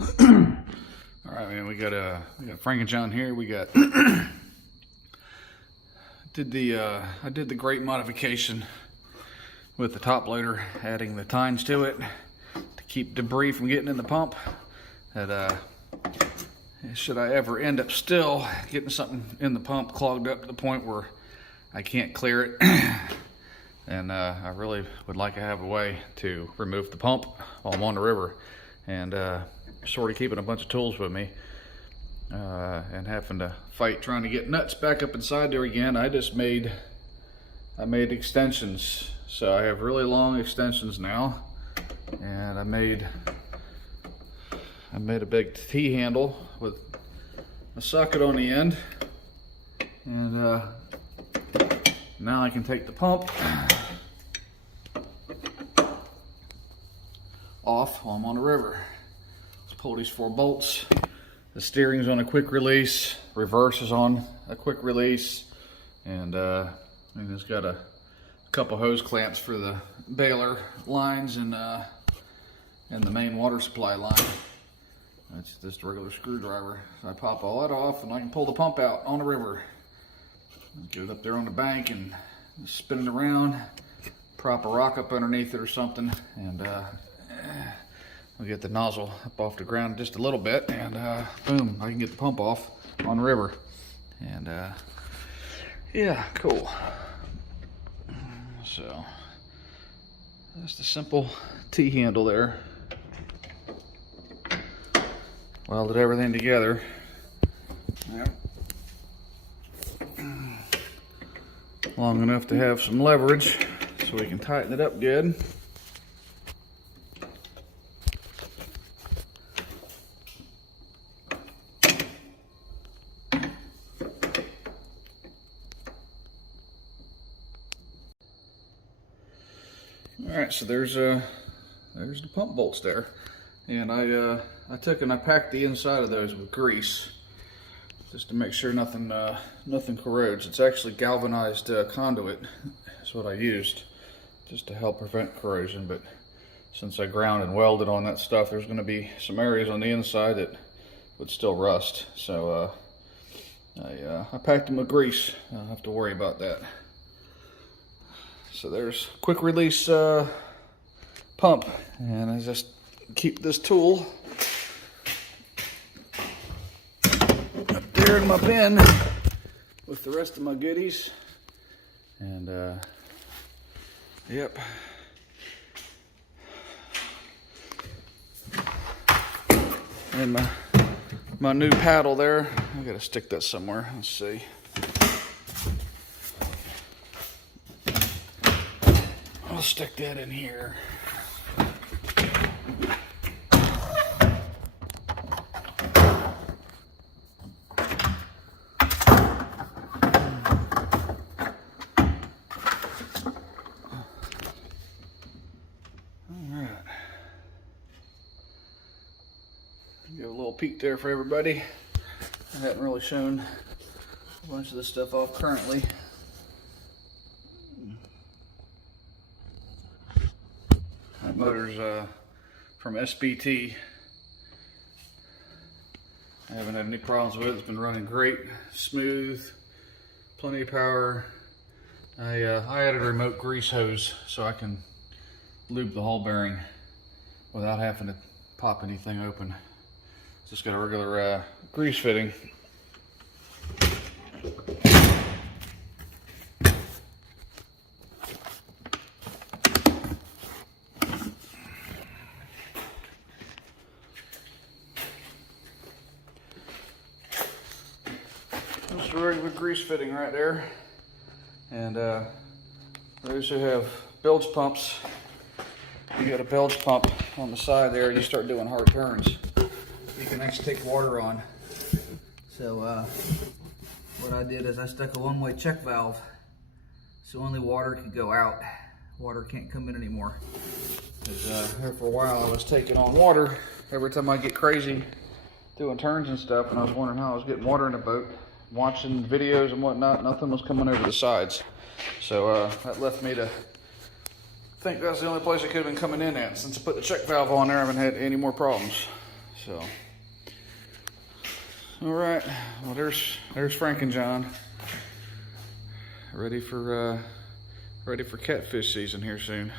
All right, man. We got FrankenJon here. We got I did the great modification with the top loader, adding the tines to it to keep debris from getting in the pump. That should I ever end up still getting something in the pump clogged up to the point where I can't clear it, and I really would like to have a way to remove the pump while I'm on the river, and sort of keeping a bunch of tools with me, and having to fight trying to get nuts back up inside there again. I made extensions, so I have really long extensions now, and I made a big T-handle with a socket on the end, and now I can take the pump off while I'm on the river. Let's pull these 4 bolts. The steering's on a quick release, reverse is on a quick release, and it's got a couple hose clamps for the baler lines and the main water supply line. That's just a regular screwdriver. So I pop all that off and I can pull the pump out on the river. Get it up there on the bank and spin it around, prop a rock up underneath it or something, and we'll get the nozzle up off the ground just a little bit, and boom, I can get the pump off on the river. And yeah, cool. So that's the simple T-handle there. Welded everything together. Yep. Long enough to have some leverage so we can tighten it up good. All right, so there's the pump bolts there, and I took and I packed the inside of those with grease just to make sure nothing corrodes. It's actually galvanized conduit is what I used, just to help prevent corrosion. But since I ground and welded on that stuff, there's going to be some areas on the inside that would still rust. So I packed them with grease. I don't have to worry about that. So there's quick release pump, and I just keep this tool up there in my bin with the rest of my goodies, and yep. And my new paddle there, I gotta stick that somewhere. Let's see. I'll stick that in here. Give a little peek there for everybody. I haven't really shown a bunch of this stuff off currently. That motor's from SBT. I haven't had any problems with it. It's been running great, smooth, plenty of power. I added a remote grease hose so I can lube the whole bearing without having to pop anything open. Just got a regular grease fitting. Just a regular grease fitting right there. And those who have bilge pumps, you got a bilge pump on the side there, you start doing hard turns, you can actually take water on. So what I did is I stuck a one-way check valve so only water could go out. Water can't come in anymore. Because there for a while I was taking on water every time I get crazy doing turns and stuff, and I was wondering how I was getting water in the boat. Watching videos and whatnot, nothing was coming over the sides. So that left me to think that's the only place it could have been coming in at. Since I put the check valve on there, I haven't had any more problems. So, all right. Well, there's FrankenJon, ready for catfish season here soon.